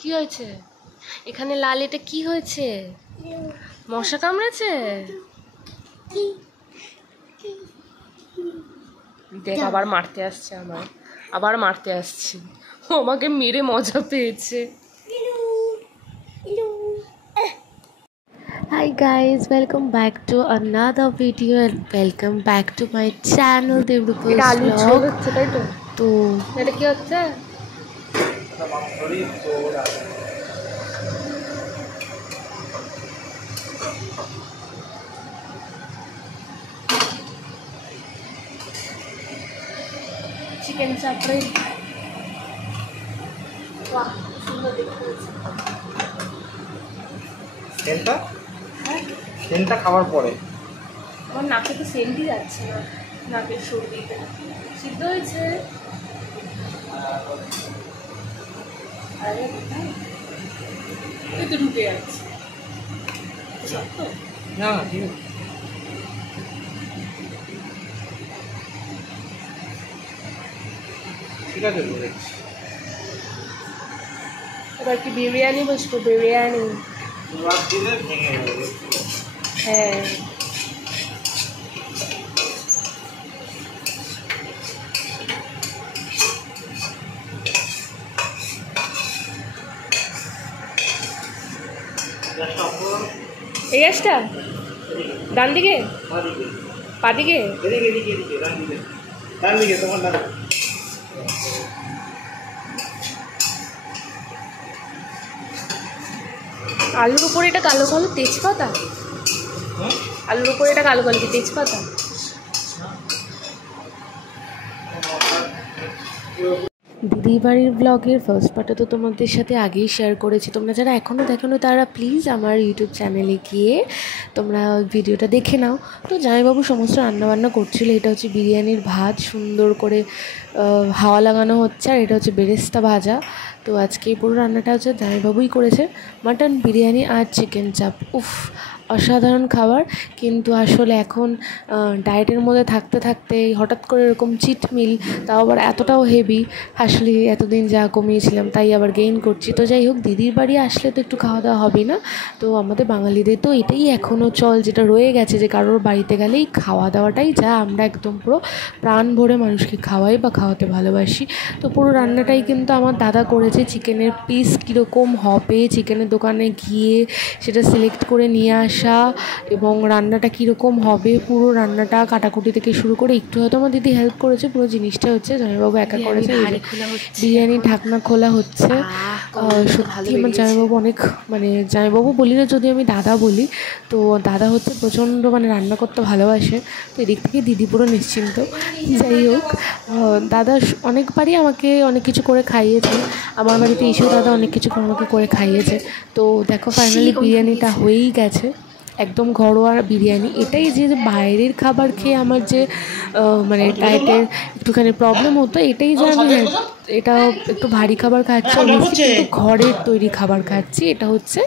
কি হয়েছে এখানে? লাল এটা কি হয়েছে? মশা কামড়েছে? দেখ আবার মারতে আসছে, আবার মারতে আসছে। ও আমাকে মেরে মজা পেয়েছে। Hi guys, welcome back to another video and welcome back to my channel Devrupa's vlog. তো এটা কি হচ্ছে? চিকেন চাপড়ি। বাহ, সুন্দর দেখতে হচ্ছে। সেন্টটা খাওয়ার পরে আমার নাকে তো সেন্টই যাচ্ছে না, নাকের সর্দিতে। সিদ্ধ হয়েছে। তো ঢুকে যাচ্ছে না, ঠিক আছে, ঠিক আছে। এবার কি বিরিয়ানি বসবো? বিরিয়ানি। হ্যাঁ, এই গ্যাসটা ডান দিকে, পা দিকে, আলুর উপরে এটা কালো কালো তেজপাতা। আলুর উপরে এটা কালো কালো কি তেজপাতা? দিদি বাড়ির ব্লগের ফার্স্ট পার্টে তো তোমাদের সাথে আগেই শেয়ার করেছি। তোমরা যারা এখনও দেখোনো তারা প্লিজ আমার ইউটিউব চ্যানেলে গিয়ে তোমরা ভিডিওটা দেখে নাও। তো জামাইবাবু সমস্ত রান্নাবান্না করছিল। এটা হচ্ছে বিরিয়ানির ভাত, সুন্দর করে হাওয়া লাগানো হচ্ছে। আর এটা হচ্ছে বেরেস্তা ভাজা। তো আজকে এই পুরো রান্নাটা হচ্ছে জামাইবাবুই করেছে। মাটন বিরিয়ানি আর চিকেন চাপ, উফ অসাধারণ খাবার। কিন্তু আসলে এখন ডায়েটের মধ্যে থাকতে থাকতে হঠাৎ করে এরকম চিট মিল, তাও আবার এতটাও হেভি। আসলে এতদিন যা কমিয়েছিলাম তাই আবার গেইন করছি। তো যাই হোক, দিদির বাড়ি আসলে তো একটু খাওয়া দাওয়া হবে না। তো আমাদের বাঙালিদের তো এটাই এখনও চল, যেটা রয়ে গেছে, যে কারোর বাড়িতে গেলেই খাওয়া দাওয়াটাই যা আমরা একদম পুরো প্রাণ ভরে মানুষকে খাওয়াই বা খাওয়াতে ভালোবাসি। তো পুরো রান্নাটাই কিন্তু আমার দাদা করেছে। চিকেনের পিস কীরকম হবে, চিকেনের দোকানে গিয়ে সেটা সিলেক্ট করে নিয়ে আসা, এবং রান্নাটা কীরকম হবে, পুরো রান্নাটা কাটাকুটি থেকে শুরু করে একটু হয়তো আমার দিদি হেল্প করেছে। পুরো জিনিসটা হচ্ছে জামাইবাবু একা করেছে। বিরিয়ানি ঢাকনা খোলা হচ্ছে। সত্যি আমার জামাইবাবু অনেক, মানে জামাইবাবু বলি না, যদি আমি দাদা বলি, তো দাদা হচ্ছে প্রচণ্ড মানে রান্না করতে ভালোবাসে। তো এদিক থেকে দিদি পুরো নিশ্চিন্ত। যাই হোক, দাদা অনেকবারই আমাকে অনেক কিছু করে খাইয়েছে। আমার বাড়িতে এসেও দাদা অনেক কিছু আমাকে করে খাইয়েছে। তো দেখো ফাইনালি বিরিয়ানিটা হয়েই গেছে, একদম ঘরোয়া বিরিয়ানি। এটাই যে বাইরের খাবার খেয়ে আমার যে মানে ডায়েটের একটুখানি প্রবলেম হতো, এটাই যে আমি এটা একটু ভারী খাবার খাচ্ছি, কিন্তু ঘরের তৈরি খাবার খাচ্ছি, এটা হচ্ছে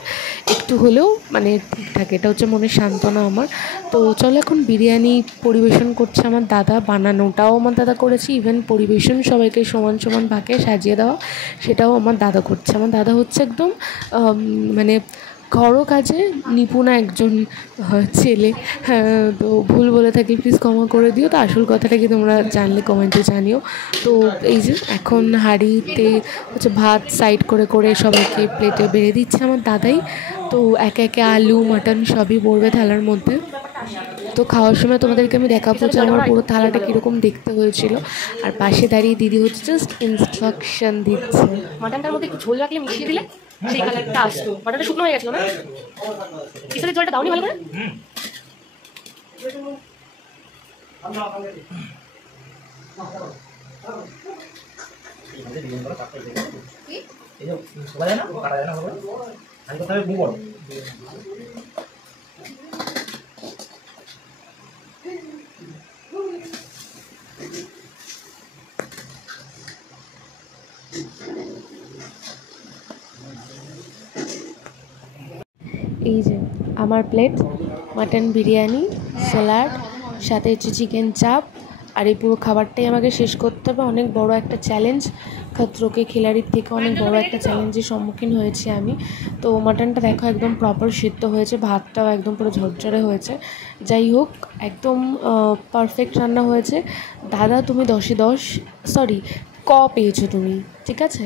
একটু হলেও মানে ঠিকঠাক। এটা হচ্ছে মনের সান্ত্বনা আমার। তো চলো এখন বিরিয়ানি পরিবেশন করছে আমার দাদা। বানানোটাও আমার দাদা করেছে, ইভেন পরিবেশন সবাইকে সমান সমান ভাগে সাজিয়ে দেওয়া সেটাও আমার দাদা করছে। আমার দাদা হচ্ছে একদম মানে ঘরো কাজে নিপুণ একজন ছেলে। হ্যাঁ, তো ভুল বলে থাকি প্লিজ ক্ষমা করে দিও। তো আসল কথাটা কি তোমরা জানলে কমেন্টে জানিও। তো এই যে এখন হাঁড়িতে হচ্ছে ভাত সাইড করে করে সবাইকে প্লেটে বেড়ে দিচ্ছে আমার দাদাই। তো একে একে আলু মাটন সবই পড়বে থালার মধ্যে। তো খাওয়ার সময় তোমাদেরকে আমি দেখাবো যে আমার পুরো থালাটা কীরকম দেখতে হয়েছিল। আর পাশে দাঁড়িয়ে দিদি হচ্ছে জাস্ট ইনস্ট্রাকশন দিচ্ছে। মাটনটার মধ্যে একটু ঝোল রাখলে মিশিয়ে দিলে সেই কালারটা আসতো। মাটনটা শুকনো হয়ে গেছিল না? কিসের জলটা দাওনি ভালো করে? এই যে আমার প্লেট মাটন বিরিয়ানি, স্যালাড, সাথে হচ্ছে চিকেন চাপ। আর এই পুরো খাবারটাই আমাকে শেষ করতে হবে, অনেক বড় একটা চ্যালেঞ্জ। খতরোকে খিলাড়ির থেকে অনেক বড় একটা চ্যালেঞ্জের সম্মুখীন হয়েছি আমি। তো মাটনটা দেখো একদম প্রপার সিদ্ধ হয়েছে, ভাতটাও একদম পুরো ঝরঝরে হয়েছে। যাই হোক, একদম পারফেক্ট রান্না হয়েছে। দাদা তুমি 10-এ 10, সরি পেয়েছো তুমি, ঠিক আছে।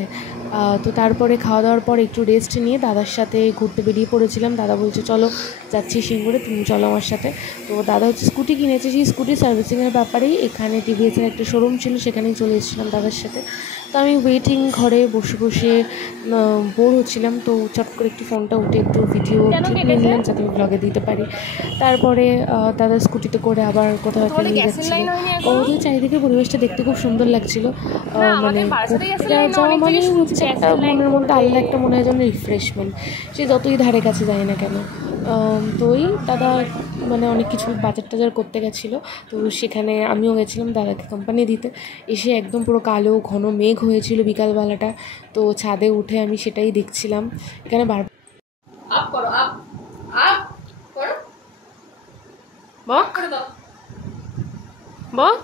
তো তারপরে খাওয়া দাওয়ার পর একটু রেস্ট নিয়ে দাদার সাথে ঘুরতে বেরিয়ে পড়েছিলাম। দাদা বলছে চলো যাচ্ছি সিঙ্গুরে, তুমি চলো আমার সাথে। তো দাদা হচ্ছে স্কুটি কিনেছে, সেই স্কুটি সার্ভিসিংয়ের ব্যাপারেই এখানে টিভিএসের একটা শোরুম ছিল, সেখানেই চলে এসেছিলাম দাদার সাথে। তো আমি ওয়েটিং ঘরে বসে বসে বোর হচ্ছিলাম, তো চট করে একটু ফোনটা উঠে একটু ভিডিও ক্লিপ নিয়ে নিলাম যাতে আমি ব্লগে দিতে পারি। তারপরে দাদা স্কুটিতে করে আবার কোথাও একটা নিয়ে যাচ্ছিল। ওদের চারিদিকে পরিবেশটা দেখতে খুব সুন্দর লাগছিল। মানে ঘুরতে যাওয়া মানে হচ্ছে একটা মনের মধ্যে আলাদা একটা মনে হয় যেন রিফ্রেশমেন্ট, সে যতই ধারে কাছে যায় না কেন। তো ওই দাদা মানে অনেক কিছু বাজার টাজার করতে গেছিলো, তো সেখানে আমিও গেছিলাম দাদাকে কোম্পানি দিতে। এসে একদম পুরো কালো ঘন মেঘ হয়েছিল বিকালবেলাটা, তো ছাদে উঠে আমি সেটাই দেখছিলাম। এখানে বক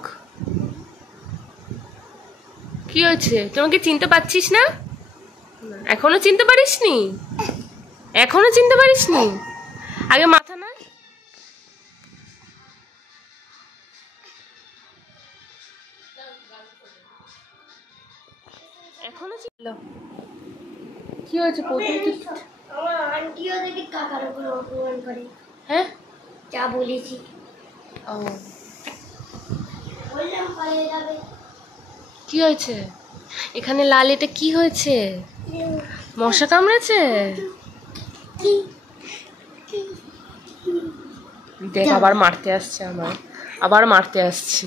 কি হয়েছে, তোমাকে চিনতে পারছিস না? এখনো চিনতে পারিসনি? এখনো চিনতে পারিসনি? আগে মাথা না, এখনো ছিল। কি হয়েছে আমার আন্টিও দেখি কাকার উপর অপমান করে। হ্যাঁ যা বলেছি ও বললাম পালিয়ে যাবে। কি হয়েছে এখানে লাল, এটা কি হয়েছে? মশা কামড়েছে? দেখ আবার মারতে আসছে, আবার মারতে আসছে।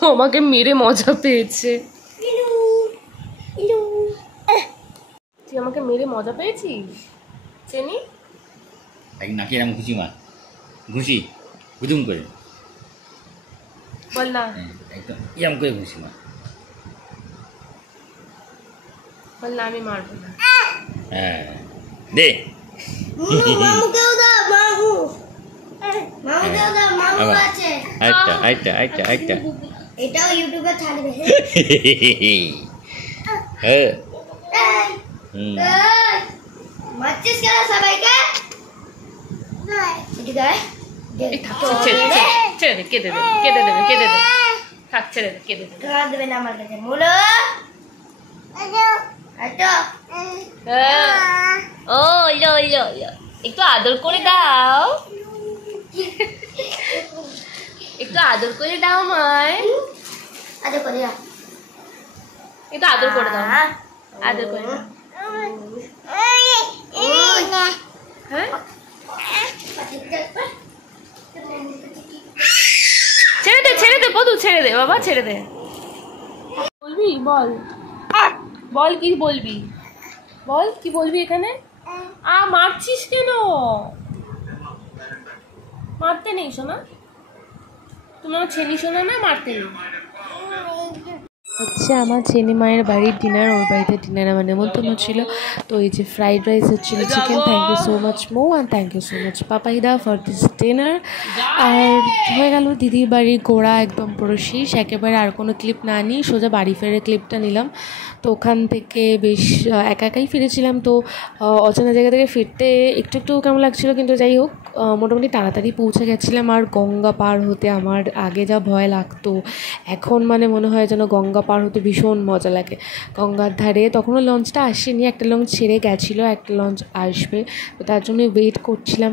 ও আমাকে মেরে মজা পেয়েছে। তুই আমাকে মেরে মজা পেয়েছিস চেনি? নাকি এরকম ঘুষি মার, ঘুষি হুজুম করে বল না, একদম এরকম করে ঘুষি মার। বল না আমি মারবো না। হ্যাঁ দে মামুকেও দাও, মামু মামুকেও দাও, মামু আছে। আইটা এটাও ইউটিউবে ছাড়বে। হ্যাঁ মারছিস কেন সবাইকে? ছেড়ে দে, কেঁদে দেবে থাক, ছেড়ে দে, কেঁদে দেবে। দেবে না আমার কাছে মুলো। ও লো একটু আদর করে দাও, একটু আদর করে দাও মায়, আদর করে দাও, একটু আদর করে দাও, আদর করে দাও। হ্যাঁ ছেড়ে দে বধু, ছেড়ে দে বাবা, ছেড়ে দে। বলবি বল কি বলবি, বল কি বলবি এখানে? মারছিস কেন? মারতে নেই শোনা, তুমি আমার ছেলে শোনা না, মারতে নেই। হচ্ছে আমার ছেলে মায়ের বাড়ির ডিনার, ওর বাড়িতে ডিনার আমার নেমন্তন্ন ছিল। তো এই যে ফ্রাইড রাইস হচ্ছিল, chicken, thank you so much মো and thank you so much পাপাইদা ফর দিস ডিনার। আর হয়ে গেল দিদির বাড়ির ঘোরা একদম পুরো শেষ একেবারে। আর কোনো ক্লিপ না নিই সোজা বাড়ি ফেরার ক্লিপটা নিলাম। তো ওখান থেকে বেশ একাই ফিরেছিলাম, তো অচেনা জায়গা থেকে ফিরতে একটু কেমন লাগছিলো, কিন্তু যাই হোক মোটামুটি তাড়াতাড়ি পৌঁছে গেছিলাম। আর গঙ্গা পার হতে আমার আগে যা ভয় লাগতো, এখন মানে মনে হয় যেন গঙ্গা পার হতে ভীষণ মজা লাগে। গঙ্গার ধারে তখনও লঞ্চটা আসেনি, একটা লঞ্চ ছেড়ে গেছিলো, একটা লঞ্চ আসবে, তো তার জন্য ওয়েট করছিলাম।